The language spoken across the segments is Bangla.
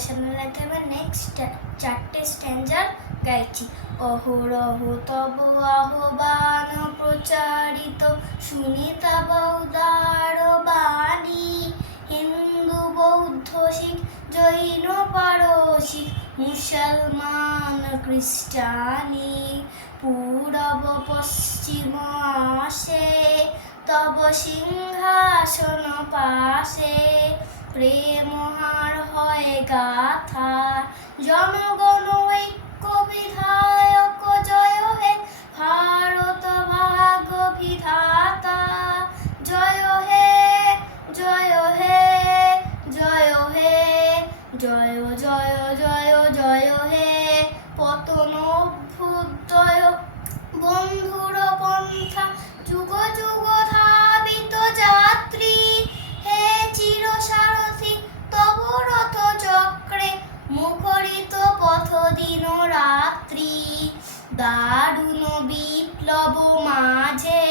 সামনে হবে নেক্সট চারটে স্ট্যান্ডার গাইছি অহরহ তব আহ্বান প্রচারিত শুনিতা বৌদার বাণী হিন্দু বৌদ্ধ শিখ জৈন পারসিক মুসলমান খ্রিস্টানি পূরব পশ্চিম আসে তব সিংহাসন পাশে প্রেমহার হয় গাথা। জনগণ ঐক্য বিধায়ক জয় হে, ভারত ভাগ্য বিধাতা। জয় হে জয় হে জয় হে, জয় জয় জয় জয় হে। পতন অভ্যুদয় বন্ধুর পন্থা, যুগ যুগ দারুণ বিপ্লব মাঝে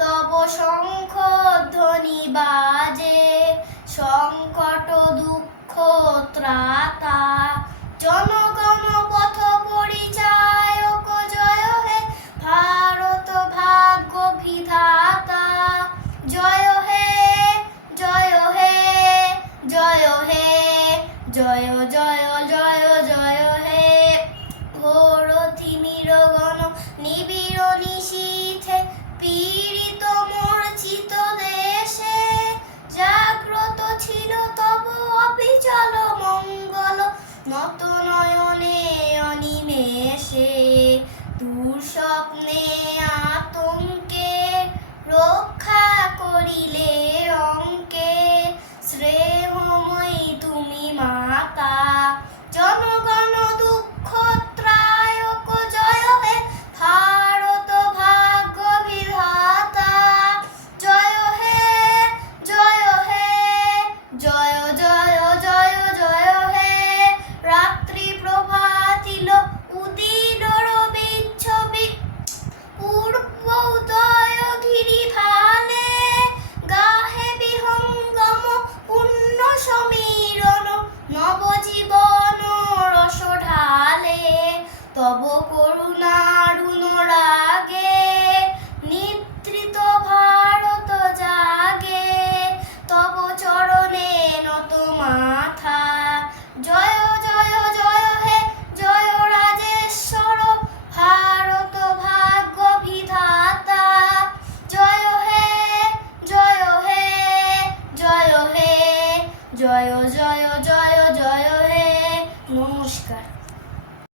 তব শঙ্খ ধ্বনি বাজে সংকট দুঃখ ত্রাতা দুঃস্বপ্নে তব করুণারুণ রাগে নিদ্রিত ভারত জাগে। তব চরণে নত মাথা, জয় জয় জয় হে, জয় রাজেশ্বর, ভারত ভাগ্য বিধাতা। জয় হে জয় হে জয় হে, জয় জয় জয়